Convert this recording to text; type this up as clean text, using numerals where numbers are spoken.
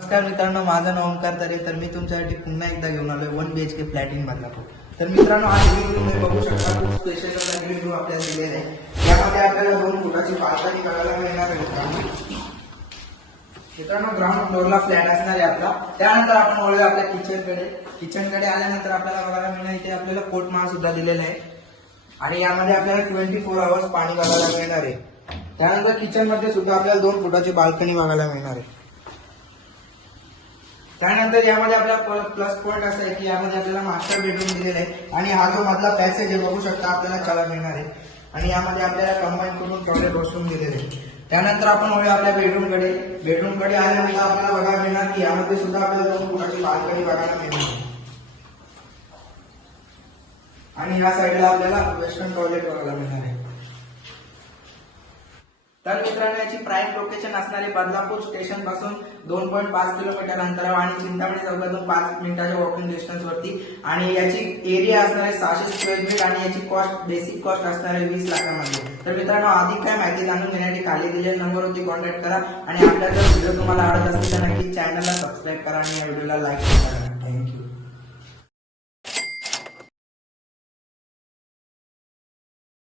नमस्कार मित्रांनो, माझं नाव ओंकार तरे. तर मी तुमच्यासाठी पुन्हा एकदा घेऊन आलोय 1 BHK फ्लॅट इन बदलापूर. तर मित्रांनो, हा लिव्हिंग रूम तुम्ही बघू शकता, खूप स्पेशल असा लिव्हिंग रूम आपल्याला दिलेला आहे. यामध्ये आपल्याला 2 फुटाची बाल्कनी बघायला मिळणार आहे. मित्रांनो, ग्राउंड फ्लोअरला फ्लॅट असणार आहे आपला. त्यानंतर आपण वळूया आपल्या किचनकडे आल्यानंतर आपल्याला बघायला मिळणार इथे आपल्याला पोटमाळ सुद्धा दिलेला आहे आणि यामध्ये आपल्याला 24 आवर्स पाणी बघायला मिळणार आहे. त्यानंतर किचन मध्ये सुद्धा आपल्याला 2 फुटाची बाल्कनी बघायला मिळणार आहे. त्यानंतर यामध्ये आपला प्लस पॉइंट असा आहे की यामध्ये आपल्याला मास्टर बेडरूम दिलेला आहे आणि हा जो मधला पॅसेज आहे बघू शकता आपल्याला चला मिळणार आहे आणि यामध्ये आपल्याला कंबाईन करून टॉयलेट वॉशरूम दिलेले आहे. त्यानंतर आपण वळूया आपल्या बेडरूमकडे आल्यानंतर आपल्याला बघायला मिळणार की यामध्ये सुद्धा आपल्याला 2 फुटाची बाल्कनी बघायला मिळणार आहे आणि या साईडला आपल्याला वेस्टर्न टॉयलेट बघायला मिळणार आहे. तर मित्रांनो, याची प्राईम लोकेशन असणारे बदलापूर स्टेशन पासून 2.5 किलोमीटर अंतरावर आणि चिंतामणी चौकातून 5 मिनिटाच्या वॉकिंग डिस्टन्स वरती आणि याची एरिया असणारे 600 स्क्वेअर फीट आणि याची कॉस्ट बेसिक कॉस्ट असणारे 20 लाखांमध्ये. तर मित्रांनो, अधिक काय माहिती जाणून घेण्यासाठी खाली दिलेल्या नंबरवरती कॉन्टॅक्ट करा आणि आपल्या जर व्हिडिओ तुम्हाला आवडत असेल तर नक्की चॅनलला सबस्क्राईब करा आणि या व्हिडिओला लाईक करा.